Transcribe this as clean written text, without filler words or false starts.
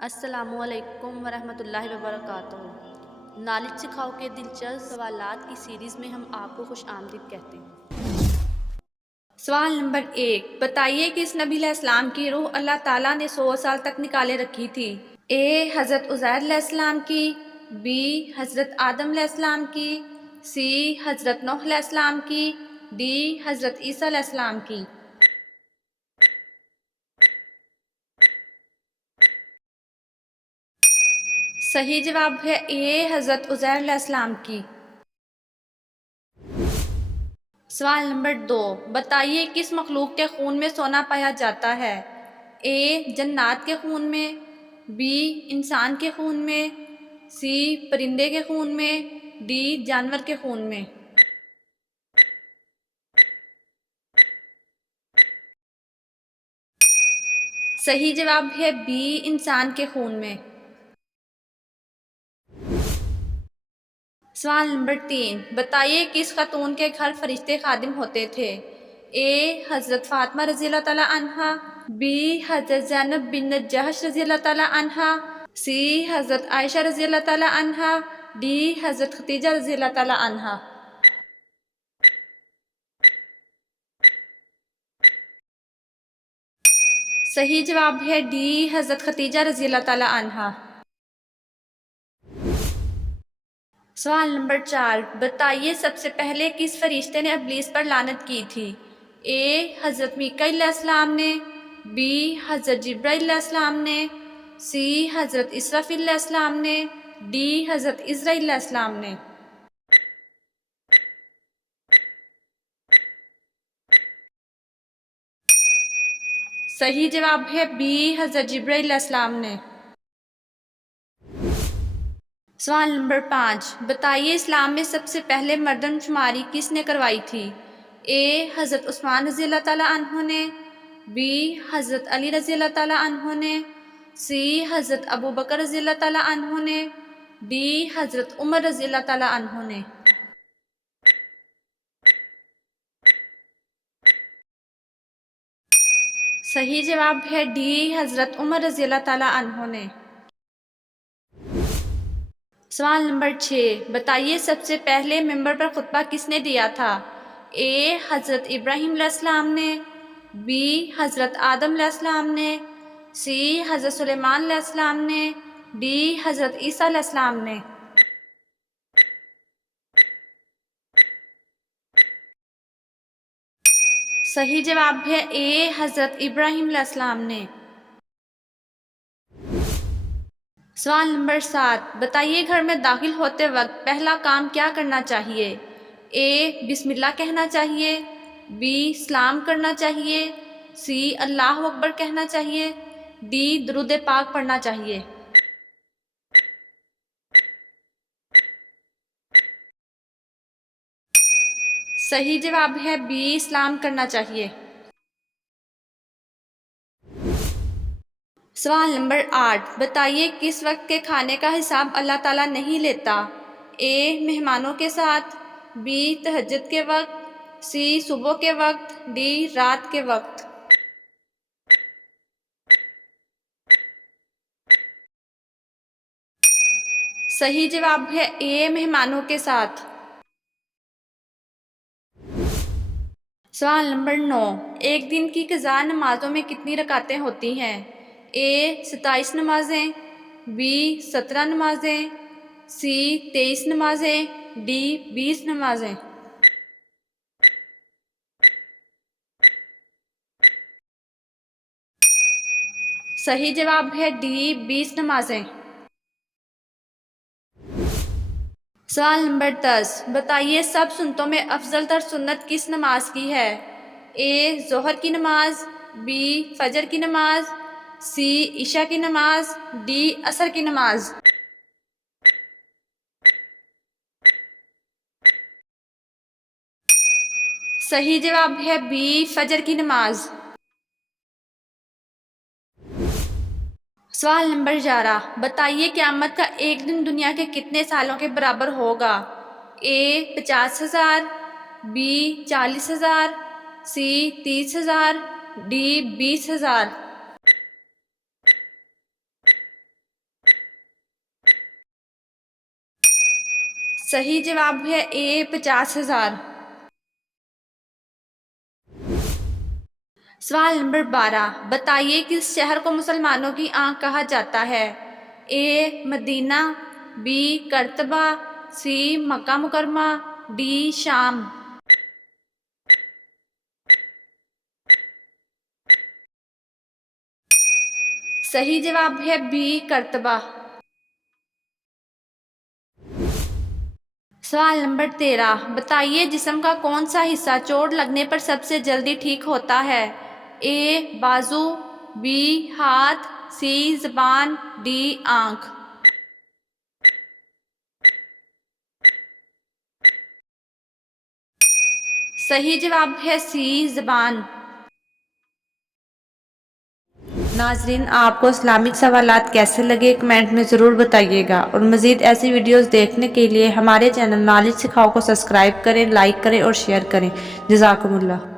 السلام علیکم ورحمۃ اللہ وبرکاتہ۔ نالج سکھاؤ کے دلچسپ سوالات کی سیریز میں ہم آپ کو خوش آمدید کہتے ہیں۔ سوال نمبر 1، بتائیے کہ اس نبی علیہ السلام کی روح اللہ تعالیٰ نے 100 سال تک نکالے رکھی تھی؟ اے حضرت عزیر علیہ السلام کی، بی حضرت آدم علیہ السلام کی، سی حضرت نوح علیہ السلام کی، ڈی حضرت عیسیٰ علیہ السلام کی۔ صحیح جواب ہے اے حضرت عزیر علیہ السلام کی۔ سوال نمبر 2، بتائیے کس مخلوق کے خون میں سونا پایا جاتا ہے؟ اے جنات کے خون میں، بی انسان کے خون میں، سی پرندے کے خون میں، ڈی جانور کے خون میں۔ صحیح جواب ہے بی انسان کے خون میں۔ سوال نمبر 3، بتائیے کس خاتون کے گھر فرشتے خادم ہوتے تھے؟ اے حضرت فاطمہ رضی اللہ تعالیٰ عنہا، بی حضرت زینب بنت جحش رضی اللہ تعالیٰ عنہا، سی حضرت عائشہ رضی اللہ تعالیٰ عنہا، ڈی حضرت خدیجہ رضی اللہ تعالیٰ عنہا۔ صحیح جواب ہے ڈی حضرت خدیجہ رضی اللہ تعالیٰ عنہا۔ سوال نمبر 4، بتائیے سب سے پہلے کس فرشتے نے ابلیس پر لعنت کی تھی؟ اے حضرت میکائیل علیہ السلام نے، بی حضرت جبرائیل علیہ السلام نے، سی حضرت اسرافیل علیہ السلام نے، ڈی حضرت عزرائیل علیہ السلام نے۔ صحیح جواب ہے بی حضرت جبرائیل علیہ السلام نے۔ سوال نمبر 5، بتائیے اسلام میں سب سے پہلے مردم شماری کس نے کروائی تھی؟ اے حضرت عثمان رضی اللہ تعالیٰ عنہ نے، بی حضرت علی رضی اللہ تعالیٰ عنہ نے، سی حضرت ابو بکر رضی اللہ تعالیٰ عنہ نے، ڈی حضرت عمر رضی اللہ تعالیٰ عنہ نے۔ صحیح جواب ہے ڈی حضرت عمر رضی اللہ تعالیٰ عنہ نے۔ سوال نمبر 6، بتائیے سب سے پہلے ممبر پر خطبہ کس نے دیا تھا؟ اے حضرت ابراہیم علیہ السلام نے، بی حضرت آدم علیہ السلام نے، سی حضرت سلیمان علیہ السلام نے، ڈی حضرت عیسیٰ علیہ السلام نے۔ صحیح جواب ہے اے حضرت ابراہیم علیہ السلام نے۔ سوال نمبر 7، بتائیے گھر میں داخل ہوتے وقت پہلا کام کیا کرنا چاہیے؟ اے بسم اللہ کہنا چاہیے، بی سلام کرنا چاہیے، سی اللہ اکبر کہنا چاہیے، ڈی درود پاک پڑھنا چاہیے۔ صحیح جواب ہے بی سلام کرنا چاہیے۔ سوال نمبر 8، بتائیے کس وقت کے کھانے کا حساب اللہ تعالیٰ نہیں لیتا؟ اے مہمانوں کے ساتھ، بی تہجد کے وقت، سی صبح کے وقت، ڈی رات کے وقت۔ صحیح جواب ہے اے مہمانوں کے ساتھ۔ سوال نمبر 9، ایک دن کی قضاء نمازوں میں کتنی رکعتیں ہوتی ہیں؟ اے 27 نمازیں، بی 17 نمازیں، سی 23 نمازیں، ڈی 20 نمازیں۔ صحیح جواب ہے ڈی 20 نمازیں۔ سوال نمبر 10، بتائیے سب سنتوں میں افضل تر سنت کس نماز کی ہے؟ اے ظہر کی نماز، بی فجر کی نماز، سی عشاء کی نماز، ڈی عصر کی نماز۔ صحیح جواب ہے بی فجر کی نماز۔ سوال نمبر 11، بتائیے قیامت کا ایک دن دنیا کے کتنے سالوں کے برابر ہوگا؟ اے 50,000، بی 40,000، سی 30,000، ڈی 20,000۔ صحیح جواب ہے اے 50,000۔ سوال نمبر 12، بتائیے کس شہر کو مسلمانوں کی آنکھ کہا جاتا ہے؟ اے مدینہ، بی کرتبہ، سی مکہ مکرمہ، ڈی شام۔ صحیح جواب ہے بی کرتبہ۔ سوال نمبر 13، بتائیے جسم کا کون سا حصہ چوٹ لگنے پر سب سے جلدی ٹھیک ہوتا ہے؟ اے بازو، بی ہاتھ، سی زبان، ڈی آنکھ۔ صحیح جواب ہے سی زبان۔ ناظرین، آپ کو اسلامک سوالات کیسے لگے کمنٹ میں ضرور بتائیے گا، اور مزید ایسی ویڈیوز دیکھنے کے لیے ہمارے چینل نالج سکھاؤ کو سبسکرائب کریں، لائک کریں اور شیئر کریں۔ جزاکم اللہ۔